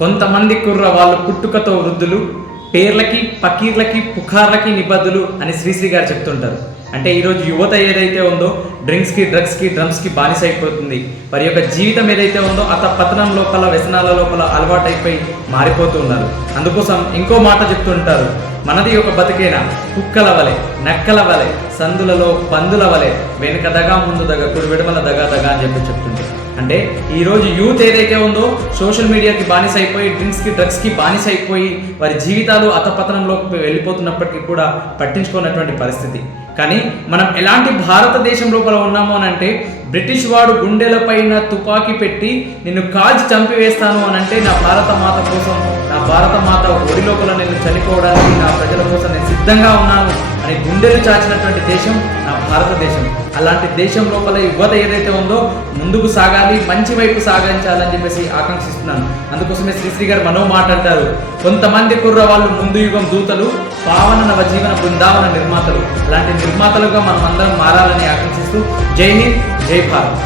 కొంతమంది కుర్ర వాళ్ళు పుట్టుకతో వృద్ధులు, పేర్లకి పకీర్లకి పుకార్లకి నిబద్ధులు అని శ్రీశ్రీ గారు చెప్తుంటారు. అంటే ఈరోజు యువత ఏదైతే ఉందో డ్రింక్స్కి డ్రగ్స్కి డ్రమ్స్కి బానిస అయిపోతుంది. వారి యొక్క జీవితం ఏదైతే ఉందో పతనం లోపల వ్యసనాల లోపల అలవాటైపోయి మారిపోతూ ఉన్నారు. అందుకోసం ఇంకో మాట చెప్తుంటారు, మనది ఒక బతికేనా కుక్కల వలె నక్కల వలె సందులలో పందుల వలె వెనుక దగా ముందు దగా కుడి విడమల దగా దగా అని చెప్తుంటే, అంటే ఈరోజు యూత్ ఏదైతే ఉందో సోషల్ మీడియాకి బానిస అయిపోయి డ్రింక్స్కి డ్రగ్స్కి బానిస అయిపోయి వారి జీవితాలు అతపతనంలోకి వెళ్ళిపోతున్నప్పటికీ కూడా పట్టించుకున్నటువంటి పరిస్థితి. కానీ మనం ఎలాంటి భారతదేశం లోపల ఉన్నాము అని అంటే, బ్రిటిష్ వాడు గుండెలపైన తుపాకీ పెట్టి నిన్ను కాల్చి చంపివేస్తాను అని అంటే, నా భారత మాత కోసం, నా భారత మాత ఒడి లోపల నేను చనిపోవడానికి, నా ప్రజల కోసం నేను సిద్ధంగా ఉన్నాను అని గుండెలు చాచినటువంటి దేశం నా భారతదేశం. అలాంటి దేశం లోపల యువత ఏదైతే ఉందో ముందుకు సాగాలి, మంచి వైపు సాగించాలని చెప్పేసి ఆకాంక్షిస్తున్నాను. అందుకోసమే శ్రీశ్రీ గారు మనో మాట్లాడతారు, కొంతమంది కుర్ర వాళ్ళు ముందు యుగం దూతలు, పావన నవజీవన బృందావన నిర్మాతలు. అలాంటి నిర్మాతలుగా మనం అందరం మారాలని ఆకాంక్షిస్తూ జై హింద్, జై భారత్.